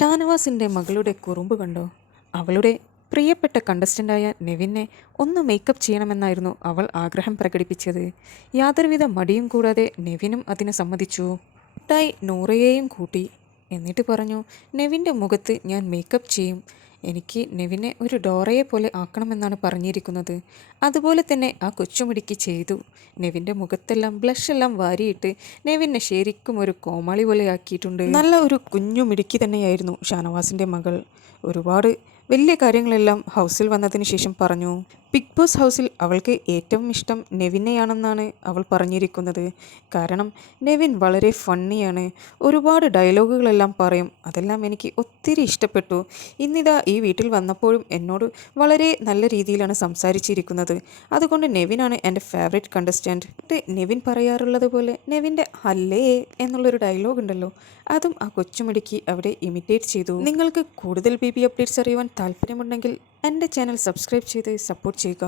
ഷാനവാസിൻ്റെ മകളുടെ കുറുമ്പ് കണ്ടോ? അവളുടെ പ്രിയപ്പെട്ട കണ്ടസ്റ്റൻ്റായ നെവിനെ ഒന്ന് മേക്കപ്പ് ചെയ്യണമെന്നായിരുന്നു അവൾ ആഗ്രഹം പ്രകടിപ്പിച്ചത്. യാതൊരുവിധ മടിയും കൂടാതെ നെവിനും അതിന് സമ്മതിച്ചു. ട്ടായി നൂറയെയും കൂട്ടി. എന്നിട്ട് പറഞ്ഞു, നെവിൻ്റെ മുഖത്ത് ഞാൻ മേക്കപ്പ് ചെയ്യും. എനിക്ക് നെവിനെ ഒരു ഡോറയെ പോലെ ആക്കണമെന്നാണ് പറഞ്ഞിരിക്കുന്നത്. അതുപോലെ തന്നെ ആ കൊച്ചുമിടിക്ക് ചെയ്തു. നെവിൻ്റെ മുഖത്തെല്ലാം ബ്ലഷെല്ലാം വാരിയിട്ട് നെവിനെ ശരിക്കും ഒരു കോമാളി പോലെ ആക്കിയിട്ടുണ്ട്. നല്ല ഒരു കുഞ്ഞു മിടുക്കി തന്നെയായിരുന്നു ഷാനവാസിൻ്റെ മകൾ. ഒരുപാട് വലിയ കാര്യങ്ങളെല്ലാം ഹൗസിൽ വന്നതിന് ശേഷം പറഞ്ഞു. ബിഗ് ബോസ് ഹൗസിൽ അവൾക്ക് ഏറ്റവും ഇഷ്ടം നെവിനെയാണെന്നാണ് അവൾ പറഞ്ഞിരിക്കുന്നത്. കാരണം നെവിൻ വളരെ ഫണ്ണിയാണ്, ഒരുപാട് ഡയലോഗുകളെല്ലാം പറയും. അതെല്ലാം എനിക്ക് ഒത്തിരി ഇഷ്ടപ്പെട്ടു. ഇന്നിതാ ഈ വീട്ടിൽ വന്നപ്പോഴും എന്നോട് വളരെ നല്ല രീതിയിലാണ് സംസാരിച്ചിരിക്കുന്നത്. അതുകൊണ്ട് നെവിനാണ് എൻ്റെ ഫേവറേറ്റ് കണ്ടസ്റ്റൻറ്റ്. നെവിൻ പറയാറുള്ളത് പോലെ നെവിൻ്റെ ഹല്ലേ എന്നുള്ളൊരു ഡയലോഗ് ഉണ്ടല്ലോ, അതും ആ കൊച്ചുമിടുക്കി അവിടെ ഇമിറ്റേറ്റ് ചെയ്തു. നിങ്ങൾക്ക് കൂടുതൽ BB അപ്ഡേറ്റ്സ് അറിയുവാൻ താല്പര്യമുണ്ടെങ്കിൽ എൻ്റെ ചാനൽ സബ്സ്ക്രൈബ് ചെയ്ത് സപ്പോർട്ട് ചെയ്യുക.